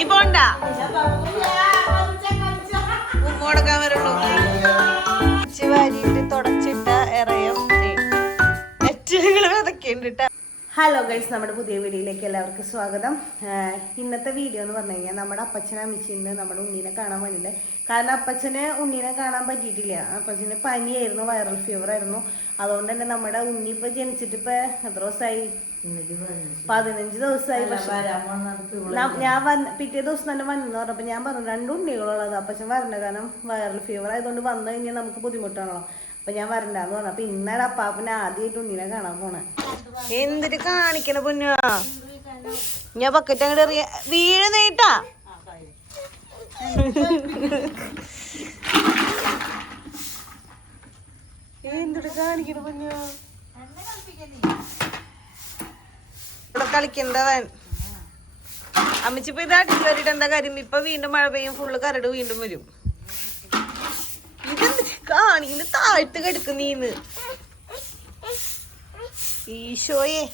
നീ പോണ്ട ഉമ്മോടക്കാൻ വരുള്ളൂ വാരിയിട്ട് തുടച്ചിട്ട ഇറയും നെറ്റുകൾ വിതക്കേണ്ടിട്ട. ഹലോ ഗൈസ്, നമ്മുടെ പുതിയ വീഡിയോയിലേക്ക് എല്ലാവർക്കും സ്വാഗതം. ഇന്നത്തെ വീഡിയോ എന്ന് പറഞ്ഞു കഴിഞ്ഞാൽ നമ്മുടെ അപ്പച്ചനെ അമ്മച്ചിന്ന് നമ്മുടെ ഉണ്ണീനെ കാണാൻ വേണ്ടിയിട്ട്. കാരണം അപ്പച്ചന് ഉണ്ണീനെ കാണാൻ പറ്റിയിട്ടില്ല. അപ്പച്ചന് പനിയായിരുന്നു, വൈറൽ ഫീവർ ആയിരുന്നു. അതുകൊണ്ട് തന്നെ നമ്മുടെ ഉണ്ണി ഇപ്പൊ ജനിച്ചിട്ട് ഇപ്പൊ എത്ര ദിവസമായി? 15 ദിവസമായി. പക്ഷെ ഞാൻ പിറ്റേ ദിവസം തന്നെ വന്നെന്ന് പറഞ്ഞപ്പോ ഞാൻ പറഞ്ഞു 2 ഉണ്ണികളുള്ളത്, അപ്പച്ചൻ വരണ്ട, കാരണം വൈറൽ ഫീവർ ആയതുകൊണ്ട് വന്നു കഴിഞ്ഞാൽ നമുക്ക് ബുദ്ധിമുട്ടാണല്ലോ, അപ്പൊ ഞാൻ വരണ്ടെന്ന് പറഞ്ഞു. അപ്പൊ ഇന്നലെ അപ്പാപ്പനെ ആദ്യമായിട്ട് ഉണ്ണിനെ കാണാൻ പോണേ. എന്തിട്ട് കാണിക്കണ പൊന്നോ, ഞാൻ ബക്കറ്റ് അങ്ങോട്ട് എറിയ വീട് നീട്ടാ. എന്തിട്ട് കാണിക്കണ പൊന്നോ, ഇവിടെ കളിക്കണ്ടവൻ. അമ്മച്ചിപ്പോ ഇത് അടിച്ചു കയറിയിട്ട് എന്താ കാര്യം? ഇപ്പൊ വീണ്ടും മഴ പെയ്യും, ഫുള്ള് കരട് വീണ്ടും വരും. ഇതെന്ത് കാണിക്കുന്ന താഴ്ത്ത് കിടക്കുന്നീന്ന് ഈശോയെ.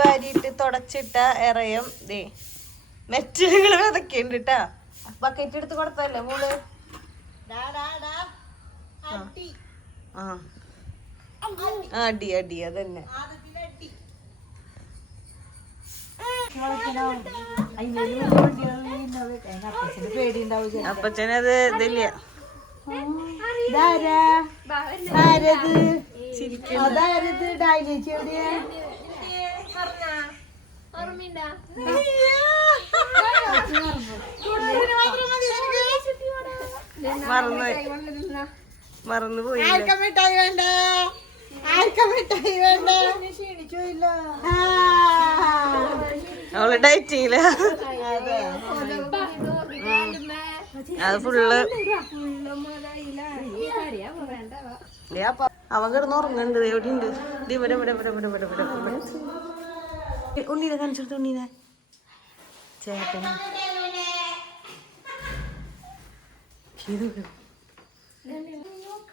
വാരിയിട്ട് തുടച്ചിട്ട ഇറയും മെറ്റലുകൾ വിതക്കേണ്ടിട്ടാ. ബക്കറ്റ് എടുത്ത് കൊടുത്തല്ലേ മോള്? അടി അടി അതന്നെ. അപ്പച്ചനത് ഇതില്ല. മറന്നുപോയി. അവള് ഡയറ്റിങ്ങില്ല, അത് ഫുള്ള്. അവൻ കിടന്ന് ഉറങ്ങുന്നുണ്ട്. എവിടെ ഉണ്ട്? ഇവിടെ ഇവിടെ ഇവിടെ ഇവിടെ ഇവിടെ ഇവിടെ ഉണ്ണീനെ കാണിച്ചെടുത്ത്. ഉണ്ണീനെ ചേട്ടൻ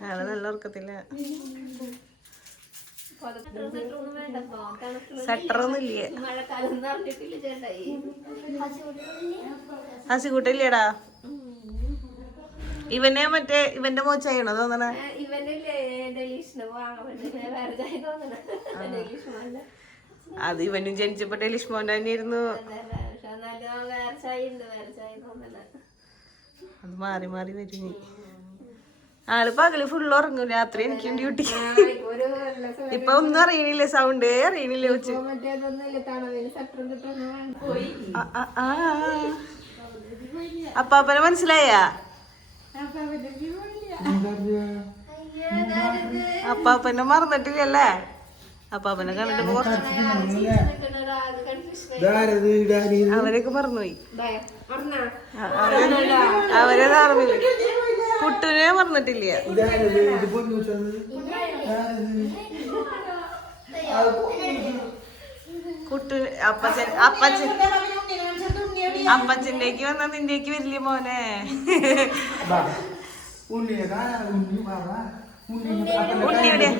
ആള് നല്ല ഉറക്കത്തില്ല. സെറ്ററൊന്നുമില്ലേ? ഹസിക്കൂട്ടില്ലേടാ? ഇവനെ മറ്റേ ഇവന്റെ മോച്ചായിണോ തോന്നണേ? അത് ഇവനും ജനിച്ചപ്പോ ഡെലിഷ് മോൻ തന്നെയായിരുന്നു. അത് മാറി മാറി വരും. ആള് പകല് ഫുള്ള് ഉറങ്ങും, രാത്രി എനിക്കും ഡ്യൂട്ടി. ഇപ്പൊ ഒന്നും അറിയണില്ല, സൗണ്ടേ അറിയണില്ല. വെച്ച് അപ്പാപ്പനെ മനസ്സിലായ? അപ്പാപ്പനെ മറന്നിട്ടില്ലല്ലേ? അപ്പാപ്പനെ കണ്ടിട്ട് അവരൊക്കെ മറന്നുപോയി. അവരെ ഓർമ്മയില്ല. കുട്ടുനെ മറന്നിട്ടില്ല. കുട്ടു അപ്പച്ചൻ്റെക്ക് വന്നാ നിന്റെക്ക് വരില്ല മോനെ. ഉണ്ണി എവിടെയാ?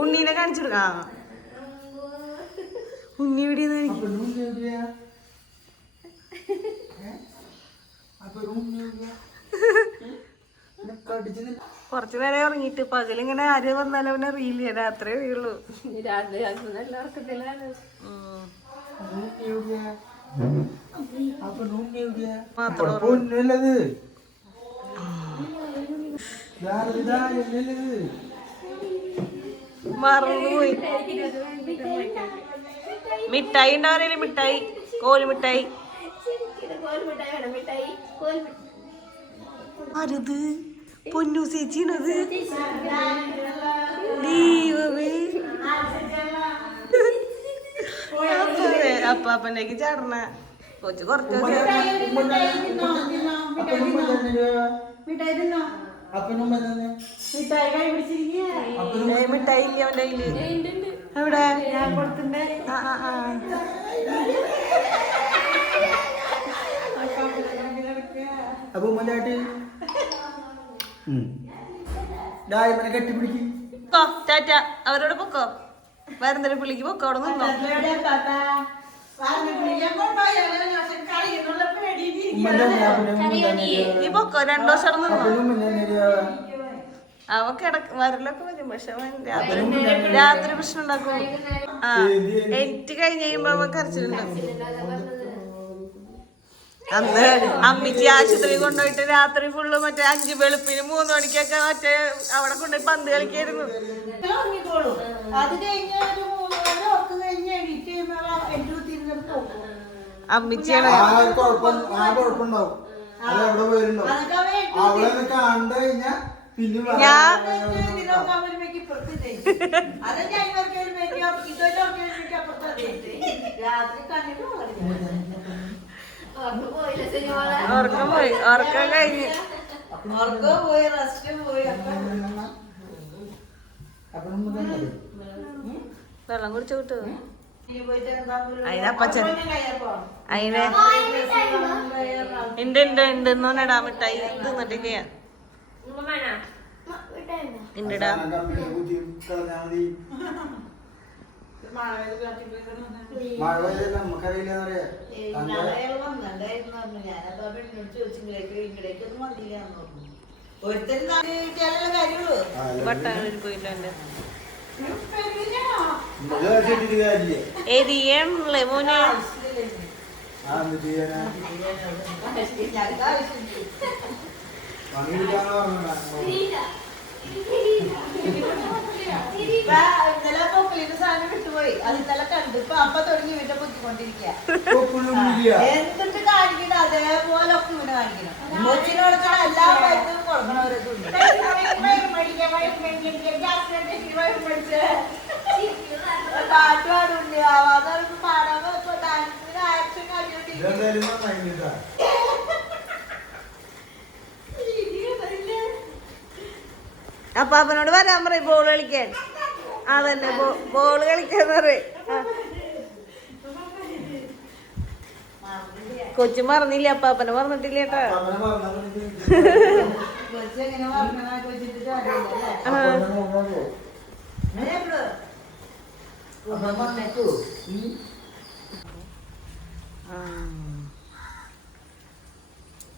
ഉണ്ണീനെ കാണിച്ചിടുക. ഉണ്ണി എവിടെയാ? കുറച്ചു നേരം ഉറങ്ങിട്ട് പകലിങ്ങനെ ആര് വന്നാലും അവനെ അറിയില്ല, രാത്രി അറിയുള്ളൂ. മറന്നുപോയി. മിഠായി ഉണ്ടാവാറില്ല, മിഠായി, കോല് മിഠായി. അരുത് പൊന്നു ചേച്ചിണത്. അപ്പാപ്പൻ്റെക്ക് ചാടണ കൊച്ചു കുറച്ച് മിഠായി ഇല്ല അവൻ്റെ കയ്യില്. എവിടെ? അപ്പൊ മല്ലാട്ട് കെട്ടിപ്പിടിക്കും. അവരോട് പൊക്കോ. വരുന്നരപ്പള്ളിക്ക് പൊക്കെ അവിടെ നിന്നോ. നീ പൊക്കോ 2 ദിവസം അവിടെ നിന്നോ. അവൻ വരലൊക്കെ വരും, പക്ഷെ അവൻ രാത്രി പ്രശ്നം ഉണ്ടാക്കും. ആ എറ്റ് കഴിഞ്ഞ് കഴിയുമ്പോ അവൻ കരച്ചിലുണ്ടാവും. അന്ന് അമ്മിച്ചി ആശുപത്രി കൊണ്ടുപോയിട്ട് രാത്രി ഫുള്ള് മറ്റേ 5 വെളുപ്പിന് 3 മണിക്കൊക്കെ മറ്റേ അവിടെ കൊണ്ടുപോയി പന്ത് കളിക്കായിരുന്നു. അമ്മിച്ചിയാണ് ഉറക്കം പോയി, ഉറക്കം കഴിഞ്ഞ് വെള്ളം കുടിച്ചു കിട്ടു. അതിനപ്പച്ചൻ അതിനെ ഉണ്ടെന്നോനെടാ മിഠായി തിന്നിട്ടൊക്കെയാ ഉണ്ടെടാ. വട്ടങ്ങളിൽ പോയിട്ടുണ്ട്. എരിയണല്ലേ മോനെ. സാധനം വിട്ടുപോയി, അത് ഇന്നലെ കണ്ടു. ഇപ്പൊ അപ്പൊ തുടങ്ങി വീട്ടിൽ പൊക്കിക്കൊണ്ടിരിക്കുക. എന്തിട്ട് കാണിക്കണം അതേപോലെ ഒക്കെ ഇവിടെ കാണിക്കണം. കൊച്ചിനോടൊക്കെ എല്ലാ കാര്യത്തിലും കൊടുക്കണവരൊക്കെ പാട്ട് പാടുണ്ട്. അതൊക്കെ പാടാൻ ഡാൻസിന് ആക്ഷൻ കാണിച്ചോണ്ടിരിക്കും. അപ്പൊ അവനോട് വരാൻ പറയും ബോൾ കളിക്കാൻ. അതന്നെ ബോൾ കളിക്കാന്ന് പറയും. കൊച്ചു മറന്നില്ല, അപ്പാപ്പനെ മറന്നിട്ടില്ല കേട്ടാ.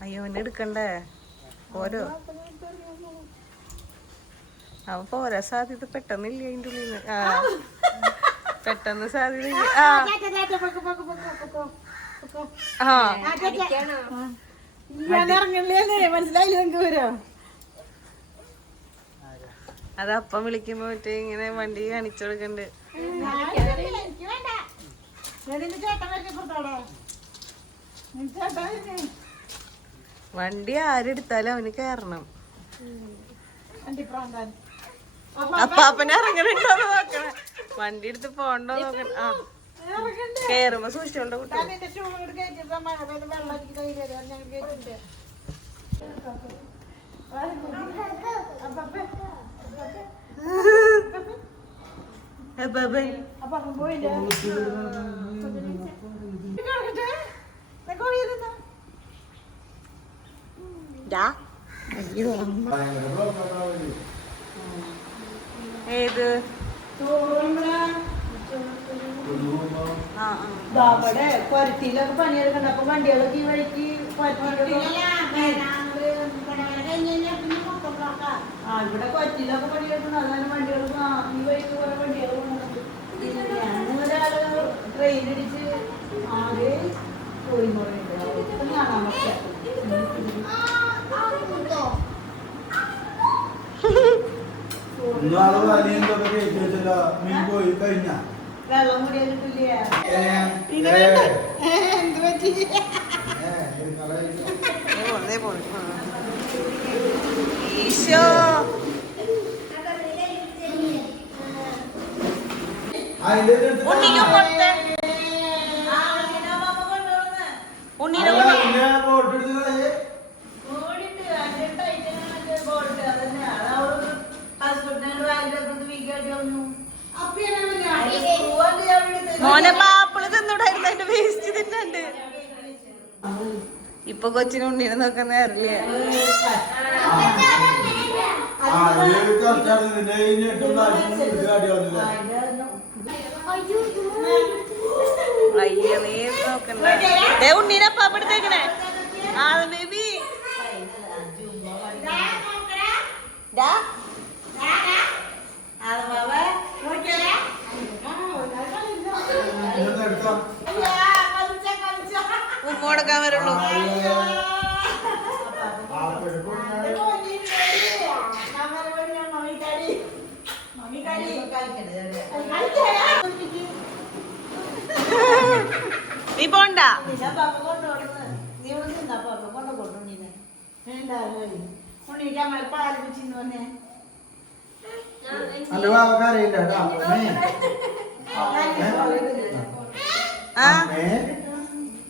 അയ്യോ എന്നെ എടുക്കണ്ടേ ഓരോ അവൻ പോരാ സാധ്യത പെട്ടെന്നില്ല അതിൻ്റെ ഉള്ളിൽ. ആ പെട്ടെന്ന് സാധ്യത. മനസ്സിലായില്ല നിങ്ങൾക്ക് വരോ. അതപ്പം വിളിക്കുമ്പോ മറ്റേ ഇങ്ങനെ വണ്ടി കാണിച്ചു കൊടുക്കണ്ട്. വണ്ടി ആരെടുത്താലും അവന് കയറണം. അപ്പാപ്പനെ ഇറങ്ങണുണ്ടോന്ന് നോക്കണ, വണ്ടി എടുത്ത് പോണ്ടോ നോക്കണ. ആ കേറുമ്പോ സൂക്ഷിച്ചോണ്ട് കുട്ടി. ഏത് അവിടെ കൊരട്ടിയിലൊക്കെ പണിയെടുക്കണ്ട. അപ്പൊ വണ്ടികളൊക്കെ ഈ വഴിക്ക് ഇവിടെ കൊച്ചിയിലൊക്കെ പണിയെടുക്കണം. അതാണ് വണ്ടികൾ ഈ വഴിക്ക് കുറെ വണ്ടികൾ ഒരാള് ട്രെയിൻ അടിച്ച് ആകെ പോയി പറയുന്നുണ്ട്. കാണാൻ പറ്റാ വെള്ളം കൂടിയിട്ടില്ല. എന്ത് പറ്റി? ഈശോ മോനെ പാപ്പിള് തിന്നൂടായിരുന്നു, അതിന്റെ വേസ്റ്റ് തിന്നുണ്ട്. ഇപ്പൊ കൊച്ചിന് ഉണ്ണീനെ നോക്കാൻ നേരില്ല. അയ്യോ നീ നോക്കണ്ട. ഉണ്ണീനെ പാപ്പെടുത്തേക്കണേ ആ ബേബി. ഉമ്മ കൊടുക്കാൻ വരുള്ളൂ. നീ പോണ്ട.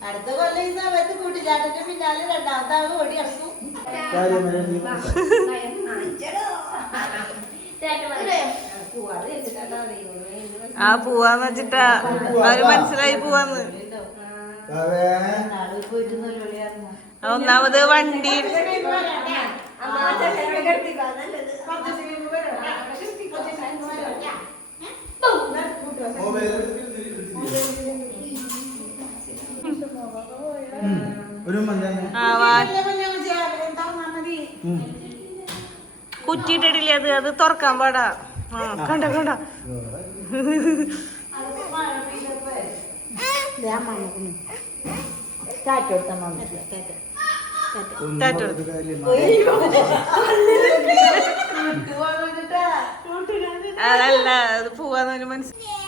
അടുത്ത കൊല്ലം ഈ സമയത്ത് കൂട്ടിച്ചാട്ടന്റെ പിന്നാലെ രണ്ടാമത്തെ ആള് ഓടി ഇറക്കും. ആ പോവാന്ന് വെച്ചിട്ടാ അവര് മനസ്സിലായി പോവാന്ന്. ഒന്നാമത് വണ്ടി കുറ്റിയിട്ടില്ലേ അത് തുറക്കാൻ പാടാ. കണ്ട കണ്ട അതല്ല അത് പോവാന്ന് മനസ്സിലായി.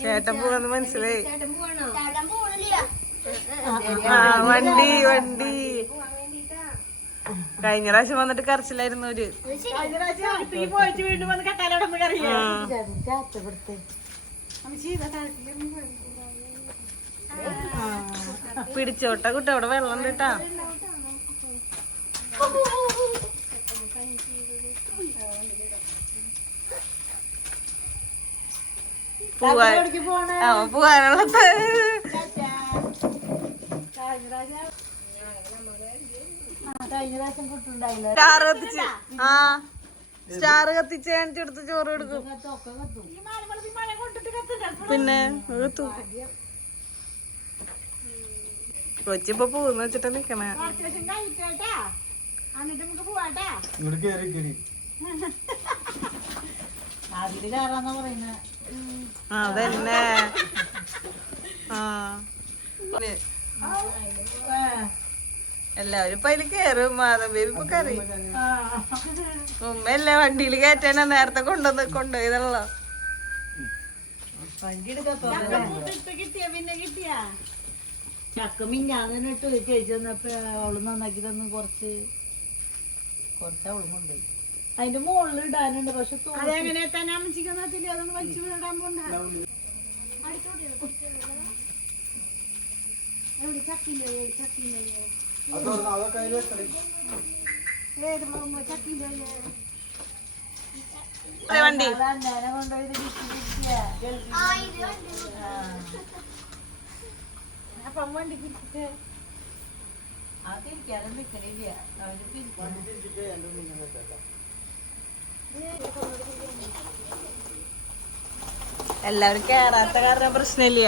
ചേട്ടൻ പോവാന്ന് മനസ്സിലായി. ആ വണ്ടി വണ്ടി കഴിഞ്ഞ പ്രാവശ്യം വന്നിട്ട് കരച്ചിലായിരുന്നു ഒരു. പിടിച്ചോട്ട കുട്ടി അവിടെ വെള്ളം കിട്ടാ. പോവാനുള്ള സ്റ്റാർ കത്തിച്ച് സ്റ്റാർ കത്തിച്ച് കാണിച്ചെടുത്ത് ചോറ് എടുക്കും. പിന്നെ കൊച്ചിപ്പോ പോന്ന് വെച്ചിട്ട് നിക്കണേ. അതന്നെ എല്ലാവരും ഇപ്പൊ അതില് കേറും. മാധവി ഇപ്പൊ കറി ഉമ്മയല്ലേ വണ്ടിയിൽ കയറ്റാനാ നേരത്തെ കൊണ്ടുപോയതല്ലോ. ചക്ക മിഞ്ഞാന്നിട്ട് ചേച്ചി വന്നപ്പോ അവള് നന്നാക്കി തന്നു. കുറച്ച് അവളും കൊണ്ടുപോയി. അതിന്റെ മുകളിൽ ഇടാനുണ്ട്. പക്ഷെ അതെങ്ങനെ തന്നെ അമ്മച്ചിക്കത്തില്ല. അതൊന്ന് വലിച്ചു വിടാൻ പോണ്ട. വണ്ടി അപ്പം വണ്ടി അതിരിക്കാനും നിൽക്കണില്ല. എല്ലാവരും കേറാത്ത കാരണം പ്രശ്നമില്ല.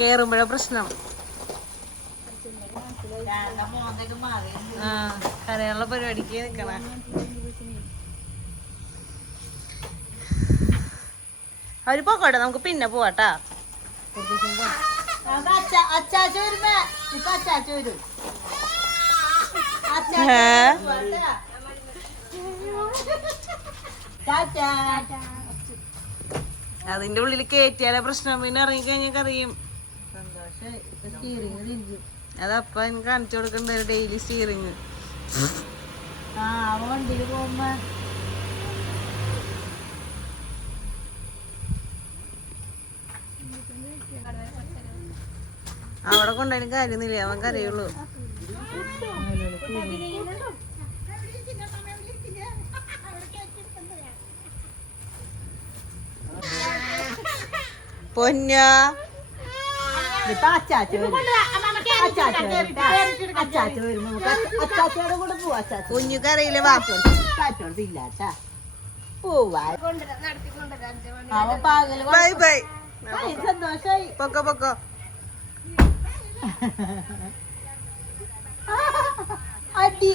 കേറുമ്പോഴാ പ്രശ്നം. കരയുള്ള പരിപാടിക്ക് നിക്കണ. അവര് പോക്കോട്ടെ, നമുക്ക് പിന്നെ പോവാട്ടാ. അച്ചാച്ച വരുമ്പോ ഇപ്പൊ അച്ചാച്ച വരും. അതിന്റെ ഉള്ളിൽ കയറ്റിയാലേ പ്രശ്നം. പിന്നെ ഇറങ്ങിക്കഴിഞ്ഞാൽ അറിയും. അതപ്പ എനിക്ക് കാണിച്ചു കൊടുക്കണ്ട ഡെയിലി സ്റ്റീറിങ്. വണ്ടിയിൽ പോകുമ്പോ അവിടെ കൊണ്ടുപോയി കാര്യമൊന്നുമില്ല. അവൻ അറിയുള്ളൂ. പൊന്ന അച്ചാച്ച വരും. അച്ചാച്ച വരുമ്പോ അച്ചാച്ചോടെ കൂടെ പോവാ. കുഞ്ഞുക്കറിയില്ലേ വാപ്പ ചാച്ചോടത്തില്ലാട്ടാ. പോവാ അവൻ പകല് ബൈ ബൈ സന്തോഷായി പൊക്കോ പൊക്കോ. അടി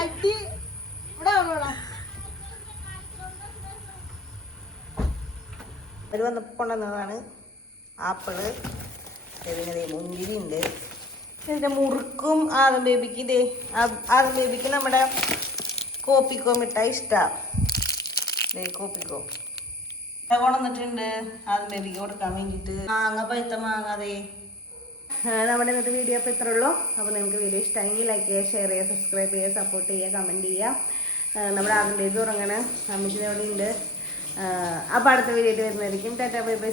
അടി ഇവിടെ വന്നോളാ. അവര് വന്നപ്പോ കൊണ്ടുവന്നതാണ് ആപ്പിള്, പിന്നെ മുന്തിരി ഉണ്ട്, പിന്നെ മുറുക്കും. ആദം ബേബിക്ക് ഇതേ ആദം ബേബിക്ക് നമ്മുടെ കോപ്പിക്കോ മിഠായി ഇഷ്ടമാണ്. കോപ്പിക്കോ കൊണ്ടുവന്നിട്ടുണ്ട് ആദം ബേബിക്ക് കൊടുക്കാൻ വേണ്ടിയിട്ട്. മാങ്ങ പഴുത്ത മാങ്ങ അതെ. നമ്മുടെ ഇന്നത്തെ വീഡിയോ അപ്പോൾ ഇത്രേ ഉള്ളൂ. അപ്പോൾ നിങ്ങൾക്ക് വീഡിയോ ഇഷ്ടമെങ്കിൽ ലൈക്ക് ചെയ്യുക, ഷെയർ ചെയ്യുക, സബ്സ്ക്രൈബ് ചെയ്യുക, സപ്പോർട്ട് ചെയ്യുക, കമൻറ്റ് ചെയ്യുക. നമ്മുടെ ആദം ബേബി ഉറങ്ങണ അമ്മച്ചിൻ്റെ അവിടെ ഉണ്ട്. അപ്പോൾ അടുത്ത വീഡിയോ വരുന്നതായിരിക്കും. Tata bye bye.